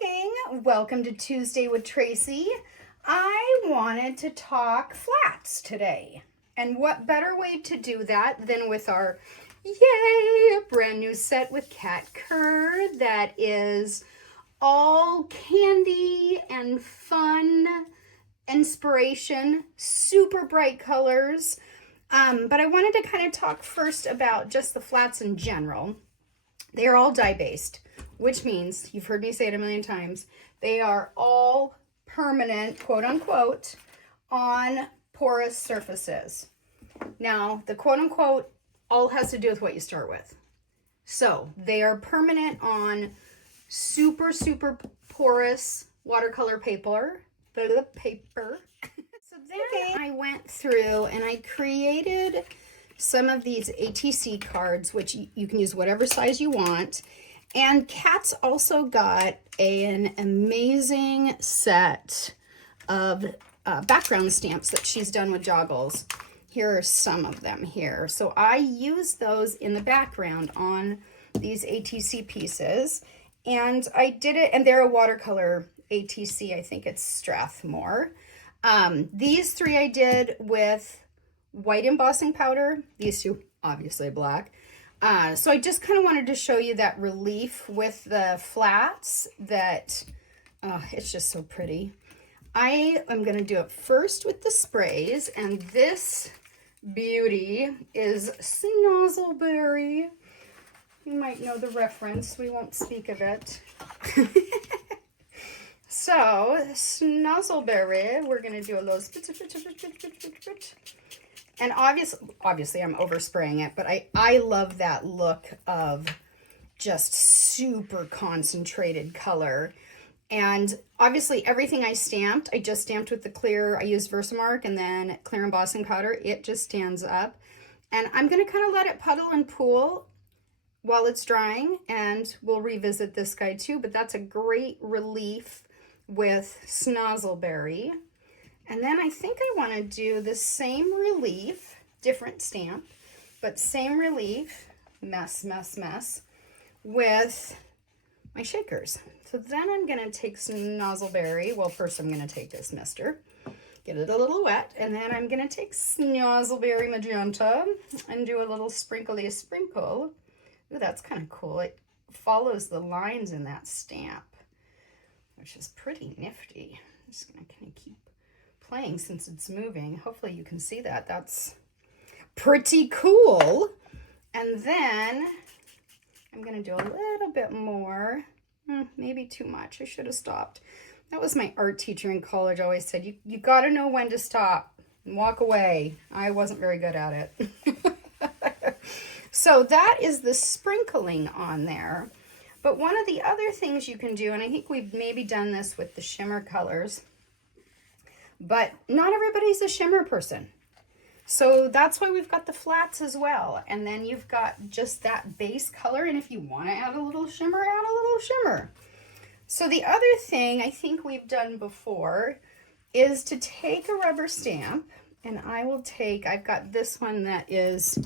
gang, welcome to Tuesday with Tracey. I wanted to talk flats today. And what better way to do that than with our, yay, brand new set with Cat Kerr that is all candy and fun, inspiration, super bright colors. But I wanted to kind of talk first about just the flats in general. They are all dye-based, which means, you've heard me say it a million times, they are all permanent, quote unquote, on porous surfaces. Now, the quote unquote all has to do with what you start with. So they are permanent on super, super porous watercolor paper. So then I went through and I created some of these ATC cards, which you can use whatever size you want. And Kat's also got an amazing set of background stamps that she's done with Joggles. Here are some of them here. So I use those in the background on these ATC pieces. And I did it, and they're a watercolor ATC. I think it's Strathmore. These three I did with white embossing powder. These two, obviously black. So I just kind of wanted to show you that relief with the flats that, it's just so pretty. I am going to do it first with the sprays, and this beauty is Snozzleberry. You might know the reference. We won't speak of it. So, Snozzleberry, we're going to do a little and obviously I'm overspraying it, but I love that look of just super concentrated color. And obviously everything I stamped, I just stamped with the clear. I used Versamark and then clear embossing powder. It just stands up. And I'm going to kind of let it puddle and pool while it's drying, and we'll revisit this guy too, but that's a great relief with Snozzleberry. And then I think I want to do the same relief, different stamp, but same relief, mess, with my shakers. So then I'm going to take Snozzleberry. Well, first I'm going to take this mister, get it a little wet, and then I'm going to take Snozzleberry Magenta and do a little sprinkly sprinkle. Ooh, that's kind of cool. It follows the lines in that stamp, which is pretty nifty. I'm just going to kind of keep playing since it's moving. Hopefully you can see that. That's pretty cool. And then I'm going to do a little bit more. Maybe too much. I should have stopped. That was my art teacher in college always said, you got to know when to stop and walk away. I wasn't very good at it. So that is the sprinkling on there. But one of the other things you can do, and I think we've maybe done this with the shimmer colors, but not everybody's a shimmer person. So that's why we've got the flats as well. And then you've got just that base color. And if you want to add a little shimmer, add a little shimmer. So the other thing I think we've done before is to take a rubber stamp, and I've got this one that is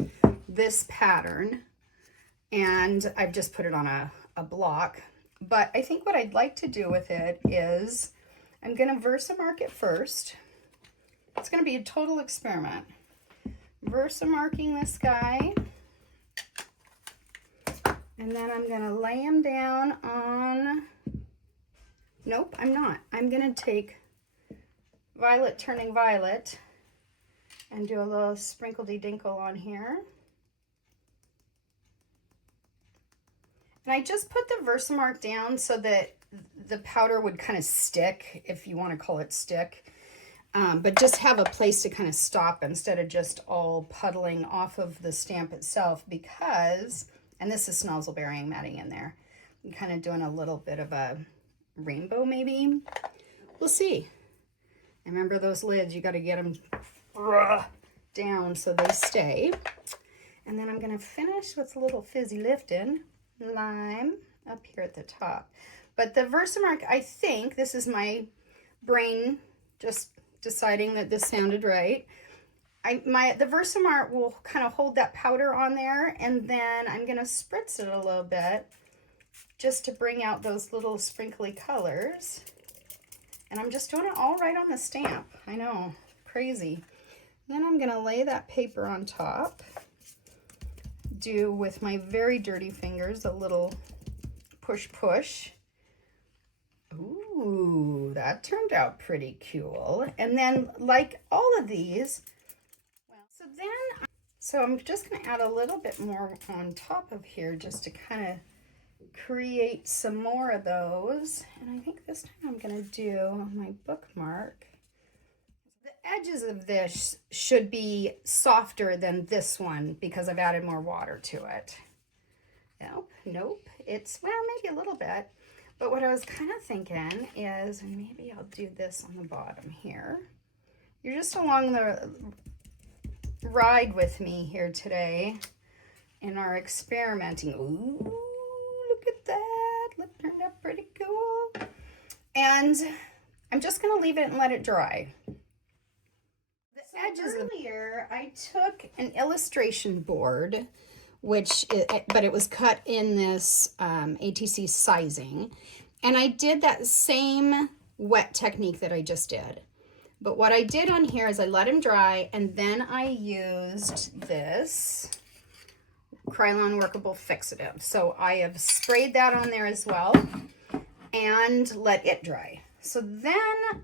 this pattern, and I've just put it on a block. But I think what I'd like to do with it is I'm going to Versamark it first. It's going to be a total experiment. Versamarking this guy. And then I'm going to lay him down on... Nope, I'm not. I'm going to take Violet Turning Violet and do a little sprinkle-de-dinkle on here. And I just put the Versamark down so that the powder would kind of stick, if you want to call it stick, but just have a place to kind of stop instead of just all puddling off of the stamp itself, because, and this is Snozzleberry matting in there, I'm kind of doing a little bit of a rainbow maybe. We'll see. And remember those lids, you got to get them down so they stay. And then I'm going to finish with a little fizzy lifting lime up here at the top. But the Versamark, I think, this is my brain just deciding that this sounded right. The Versamark will kind of hold that powder on there, and then I'm going to spritz it a little bit just to bring out those little sprinkly colors. And I'm just doing it all right on the stamp. I know, crazy. Then I'm gonna lay that paper on top. Do with my very dirty fingers a little push push. Ooh, that turned out pretty cool. And then like all of these, so I'm just gonna add a little bit more on top of here just to kind of create some more of those. And I think this time I'm gonna do my bookmark. The edges of this should be softer than this one because I've added more water to it. Nope, it's, well, maybe a little bit. But what I was kind of thinking is maybe I'll do this on the bottom here. You're just along the ride with me here today in our experimenting. Ooh, look at that. Look, turned out pretty cool. And I'm just going to leave it and let it dry. The edges earlier, I took an illustration board, but it was cut in this ATC sizing. And I did that same wet technique that I just did. But what I did on here is I let him dry, and then I used this Krylon Workable Fixative. So I have sprayed that on there as well and let it dry. So then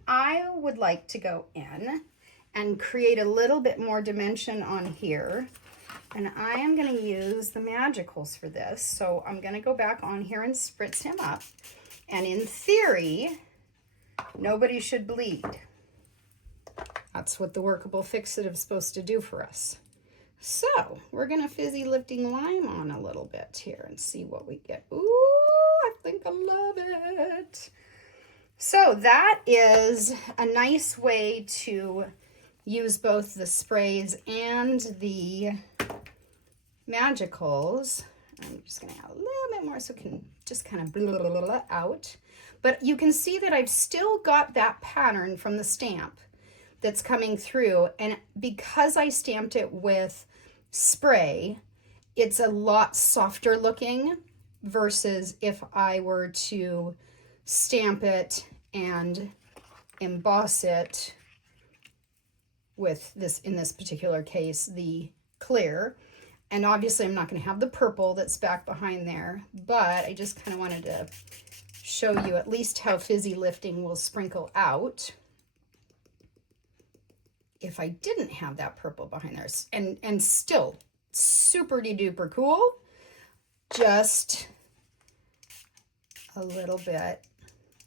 I would like to go in and create a little bit more dimension on here. And I am going to use the Magicals for this. So I'm going to go back on here and spritz him up. And in theory, nobody should bleed. That's what the Workable Fixative is supposed to do for us. So we're going to fizzy lifting lime on a little bit here and see what we get. Ooh, I think I love it. So that is a nice way to use both the sprays and the Magicals. I'm just going to add a little bit more so it can just kind of blah, blah, blah, blah out. But you can see that I've still got that pattern from the stamp that's coming through, and because I stamped it with spray, it's a lot softer looking versus if I were to stamp it and emboss it with this, in this particular case, the clear. And obviously I'm not going to have the purple that's back behind there, but I just kind of wanted to show you at least how fizzy lifting will sprinkle out if I didn't have that purple behind there. And still super duper cool, just a little bit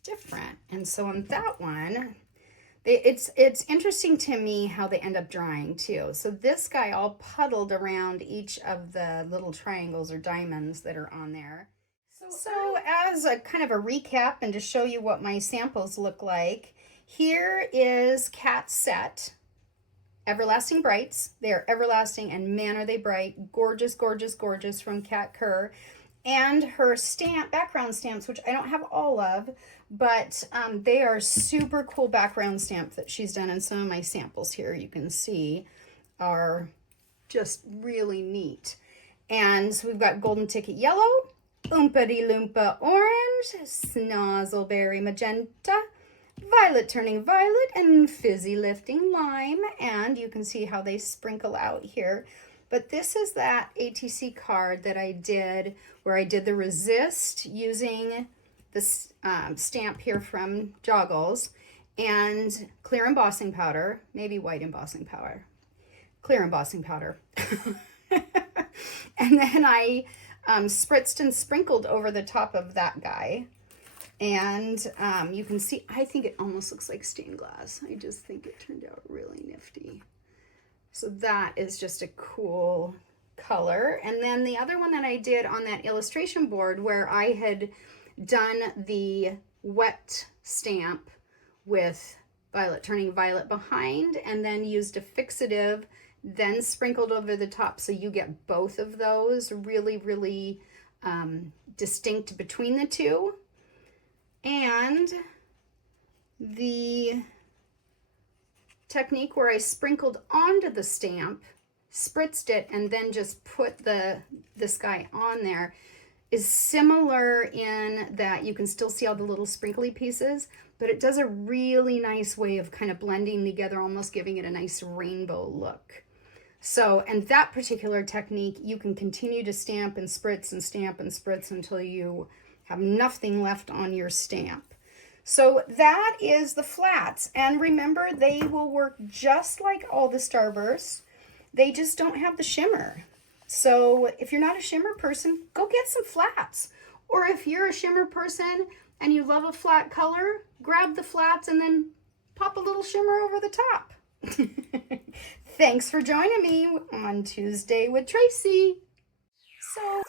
different. And so on that one, it's interesting to me how they end up drying too. So this guy all puddled around each of the little triangles or diamonds that are on there. So as a kind of a recap and to show you what my samples look like, here is Cat's set. Everlasting Brights. They are everlasting, and man are they bright. Gorgeous, gorgeous, gorgeous from Cat Kerr. And her stamp, background stamps, which I don't have all of, but they are super cool background stamp that she's done. And some of my samples here you can see are just really neat. And so we've got Golden Ticket Yellow, Oompity Loompa Orange, Snozzleberry Magenta, Violet Turning Violet, and Fizzy Lifting Lime. And you can see how they sprinkle out here. But this is that ATC card that I did where I did the resist using this stamp here from Joggles and clear embossing powder, maybe white embossing powder, clear embossing powder. And then I spritzed and sprinkled over the top of that guy. And you can see, I think it almost looks like stained glass. I just think it turned out really nifty. So that is just a cool color. And then the other one that I did on that illustration board where I had done the wet stamp with Violet Turning Violet behind and then used a fixative, then sprinkled over the top, so you get both of those really, really distinct between the two. And the technique where I sprinkled onto the stamp, spritzed it, and then just put this guy on there is similar in that you can still see all the little sprinkly pieces, but it does a really nice way of kind of blending together, almost giving it a nice rainbow look. So, and that particular technique, you can continue to stamp and spritz and stamp and spritz until you have nothing left on your stamp. So that is the flats. And remember, they will work just like all the Starbursts. They just don't have the shimmer. So if you're not a shimmer person, go get some flats. Or if you're a shimmer person and you love a flat color, grab the flats and then pop a little shimmer over the top. Thanks for joining me on Tuesday with Tracey. So